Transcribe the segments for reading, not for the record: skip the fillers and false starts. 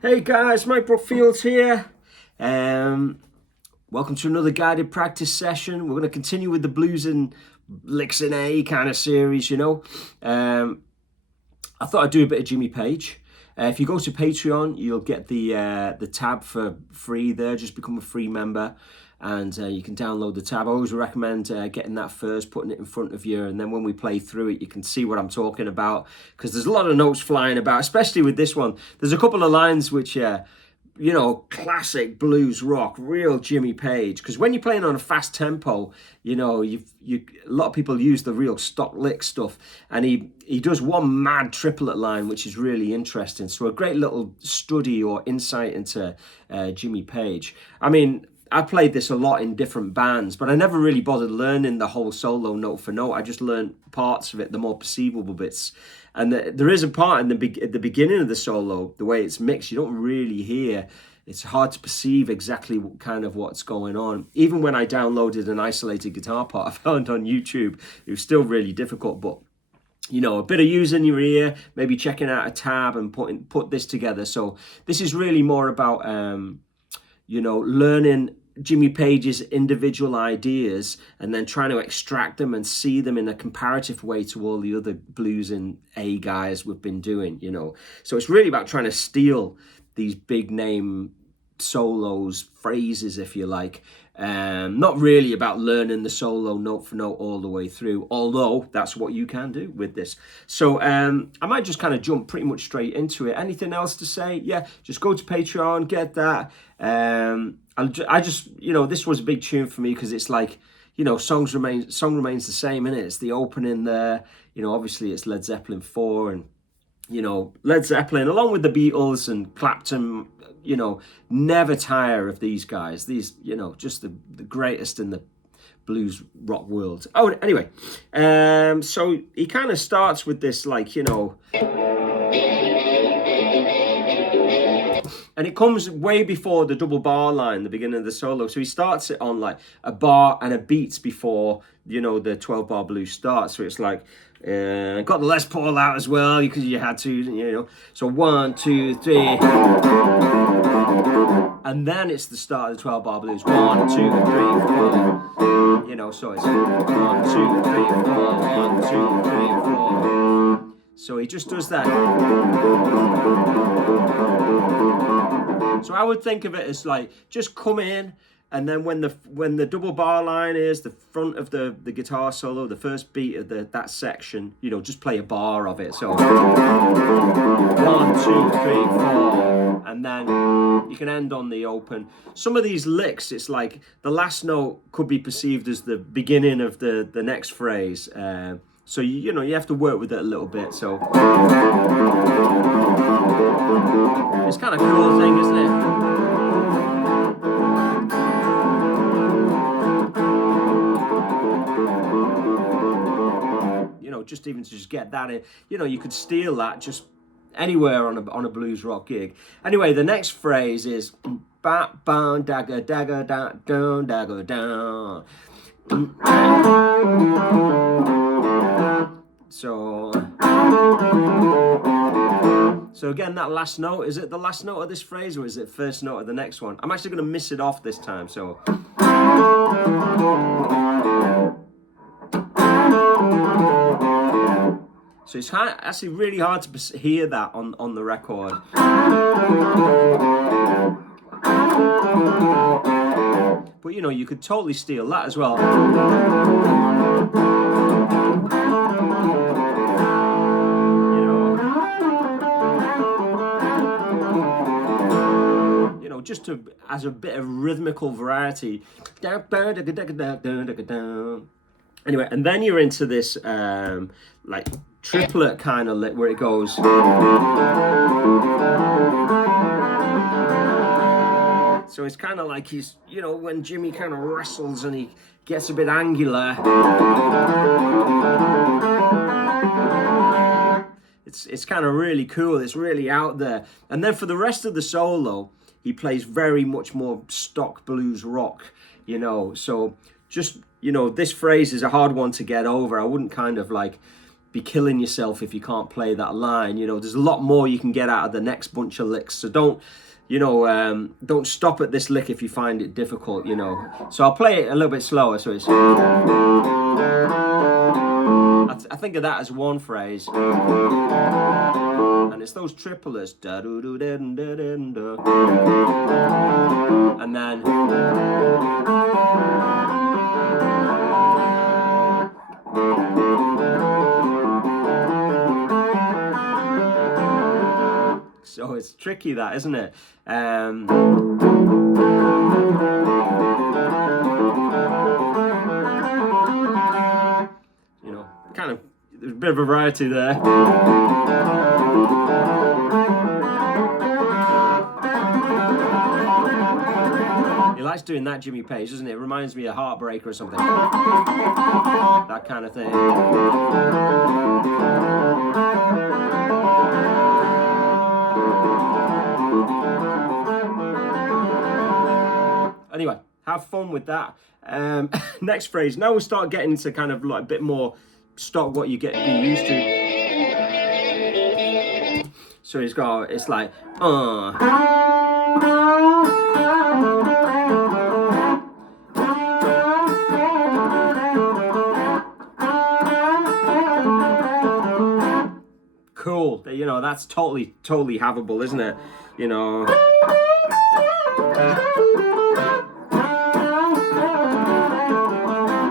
Hey guys, Mike Brookfield here. Um, Welcome to another guided practice session. We're going to continue with the blues and licks in A kind of series, I thought I'd do a bit of Jimmy Page. If you go to Patreon, you'll get the tab for free there. Just become a free member, and you can download the tab. I always recommend getting that first, putting it in front of you, and then when we play through it, you can see what I'm talking about, because there's a lot of notes flying about, especially with this one. There's a couple of lines which classic blues rock, real Jimmy Page. Because when you're playing on a fast tempo, a lot of people use the real stock lick stuff, and he does one mad triplet line, which is really interesting. So a great little study or insight into Jimmy Page. I mean, I played this a lot in different bands, but I never really bothered learning the whole solo note for note. I just learned parts of it, the more perceivable bits. And there is a part at the beginning of the solo, the way it's mixed, you don't really hear. It's hard to perceive exactly what's going on. Even when I downloaded an isolated guitar part I found on YouTube, it was still really difficult. But a bit of using your ear, maybe checking out a tab and put this together. So this is really more about learning Jimmy Page's individual ideas and then trying to extract them and see them in a comparative way to all the other blues and A guys we've been doing, So it's really about trying to steal these big name solos, phrases, if you like. Not really about learning the solo note for note all the way through, although that's what you can do with this. So I might just kind of jump pretty much straight into it. Anything else to say? Yeah, just go to Patreon, get that. I just, this was a big tune for me because it's like, song remains the same, innit? It's the opening there. Obviously it's Led Zeppelin 4 and, Led Zeppelin, along with the Beatles and Clapton, never tire of these guys. These, just the greatest in the blues rock world. Oh, anyway, so he kind of starts with this, and it comes way before the double bar line, the beginning of the solo. So he starts it on like a bar and a beat before, the 12 bar blues starts. So it's like, got the Les Paul out as well because you had to, So 1, 2, 3. And then it's the start of the 12 bar blues. 1, 2, 3, 4. So it's 1, 2, 3, 4. 1, 2, 3, 4. So he just does that. So I would think of it as like, just come in, and then when the double bar line is the front of the guitar solo, the first beat of that section, just play a bar of it. So 1, 2, 3, 4, and then you can end on the open. Some of these licks, it's like the last note could be perceived as the beginning of the next phrase. So you have to work with it a little bit. So it's kind of cool thing, isn't it? Just even to just get that in, you could steal that just anywhere on a blues rock gig. Anyway, the next phrase is ba ba dagga dagga da down dagga down. So again, that last note, is it the last note of this phrase or is it first note of the next one? I'm actually going to miss it off this time. So it's actually really hard to hear that on the record. But you could totally steal that as well. Just as a bit of rhythmical variety. Anyway, and then you're into this like triplet kind of lick where it goes. So it's kind of like he's, when Jimmy kind of wrestles and he gets a bit angular. It's kind of really cool. It's really out there. And then for the rest of the solo, he plays very much more stock blues rock, So just, this phrase is a hard one to get over. I wouldn't kind of like be killing yourself if you can't play that line. You know, there's a lot more you can get out of the next bunch of licks. So don't stop at this lick if you find it difficult, you know. So I'll play it a little bit slower. So it's, I think of that as one phrase, and it's those triplets, and then so it's tricky, that, isn't it? You know, kind of, there's a bit of variety there. He likes doing that, Jimmy Page, doesn't it? It reminds me of Heartbreaker or something. That kind of thing. Anyway, have fun with that. Next phrase. Now we start getting into kind of like a bit more stock what you get to be used to. So it's like cool. You know, that's totally havable, isn't it? You know.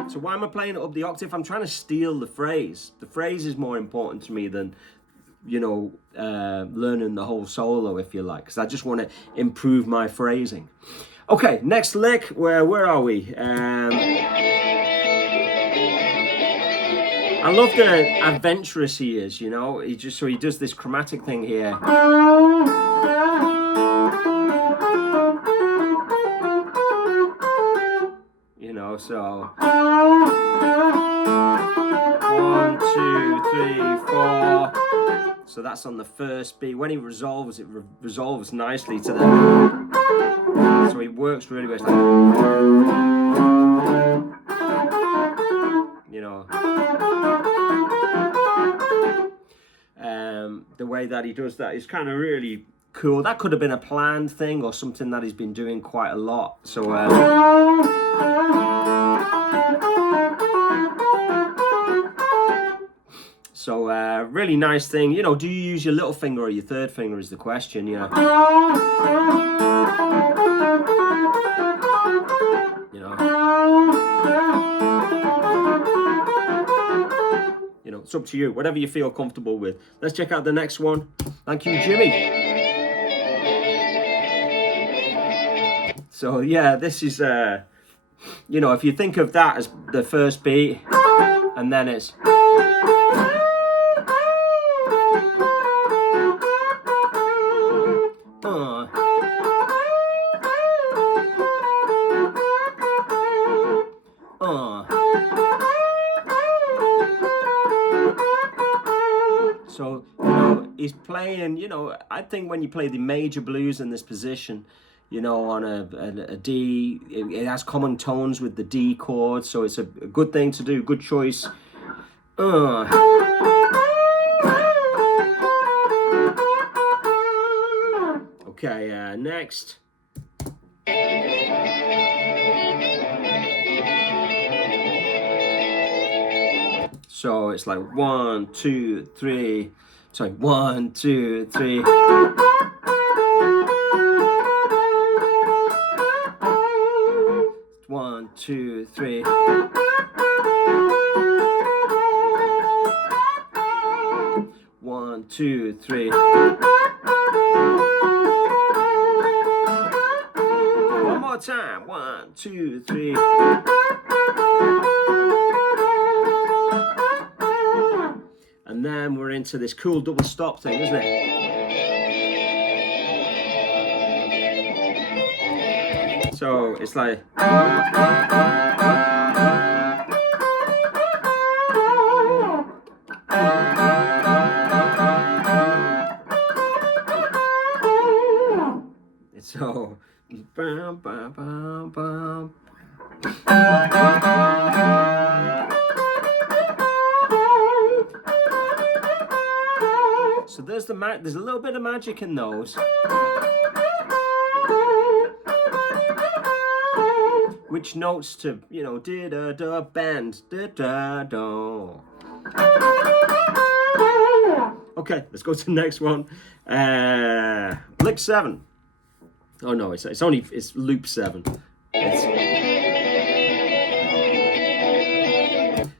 So why am I playing it up the octave? I'm trying to steal the phrase. The phrase is more important to me than, you know, learning the whole solo, if you like, because I just want to improve my phrasing. Okay, next lick. Where are we? I love the adventurous he is. You know, he does this chromatic thing here. You know, so 1, 2, 3, 4. So that's on the first beat. When he resolves, it resolves nicely to the. So he works really well. You know, the way that he does that is kind of really cool. That could have been a planned thing or something that he's been doing quite a lot. So. So really nice thing. You know, do you use your little finger or your third finger is the question, you know. You know. You know, it's up to you. Whatever you feel comfortable with. Let's check out the next one. Thank you, Jimmy. So yeah, this is you know, if you think of that as the first beat, and then it's so, you know, he's playing, you know, I think when you play the major blues in this position, you know, on a D, it has common tones with the D chord, so it's a good thing to do, good choice. Okay, next. So it's like 1, 2, 3. Sorry, 1, 2, 3. 1, 2, 3. One, two, three. One more time. 1, 2, 3. And then we're into this cool double stop thing, isn't it? So it's like. So. Bum, bum, bum, bum. there's a little bit of magic in those. Which notes to, you know, da-da-da, bend, da-da-da. Okay, let's go to the next one. Lick 7. Oh no, it's loop 7.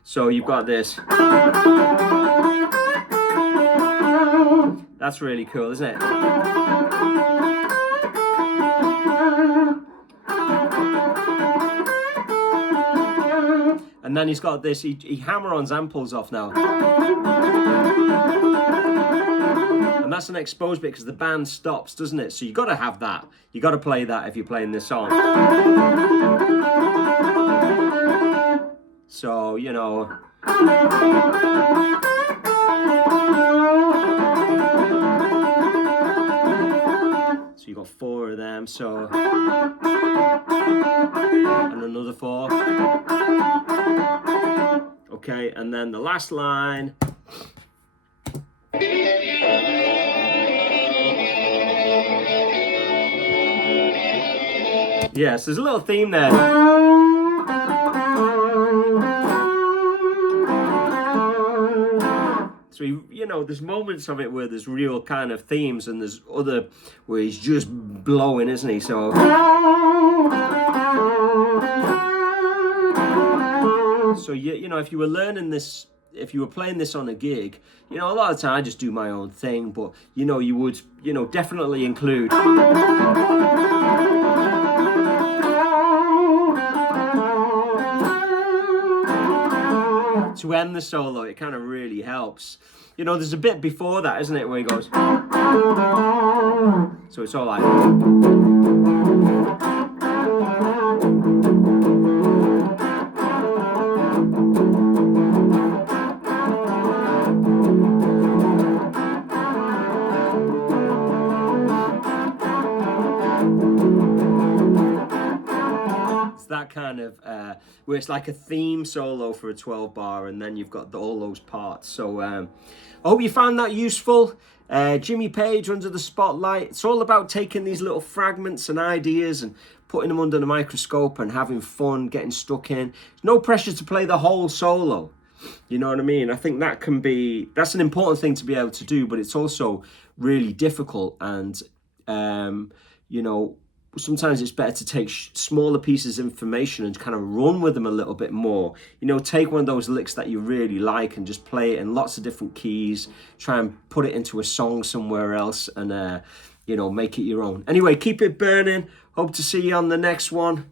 So you've got this. That's really cool, isn't it? And then he's got this, he hammer-ons amples off now. And that's an exposed bit because the band stops, doesn't it? So you got to have that. You got to play that if you're playing this song. So, you know. So you got 4 of them, so. And another 4. Okay, and then the last line. Yes, there's a little theme there. So, you know, there's moments of it where there's real kind of themes, and there's other where he's just blowing, isn't he? So, you know, if you were learning this, if you were playing this on a gig, you know, a lot of the time I just do my own thing, but, you know, you would, you know, definitely include. To end the solo, it kind of really helps. You know, there's a bit before that, isn't it, where he goes. So it's all like. That kind of where it's like a theme solo for a 12 bar, and then you've got all those parts. So I hope you found that useful. Jimmy Page, Under the Spotlight. It's all about taking these little fragments and ideas and putting them under the microscope and having fun, getting stuck in. No pressure to play the whole solo. You know what I mean? I think that's an important thing to be able to do, but it's also really difficult. And you know, sometimes it's better to take smaller pieces of information and kind of run with them a little bit more. You know, take one of those licks that you really like and just play it in lots of different keys, try and put it into a song somewhere else, and you know, make it your own. Anyway, keep it burning. Hope to see you on the next one.